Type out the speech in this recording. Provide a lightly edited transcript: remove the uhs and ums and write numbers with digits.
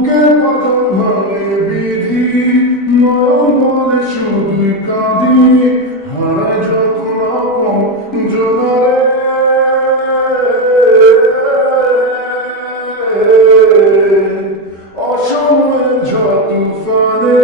বুকে পাথর ভাঙে বিধি, নয়ন বলে শুধুই কাঁদি, হারায় যখন আপন জনারে। অসময়ে ঝড় তুফানে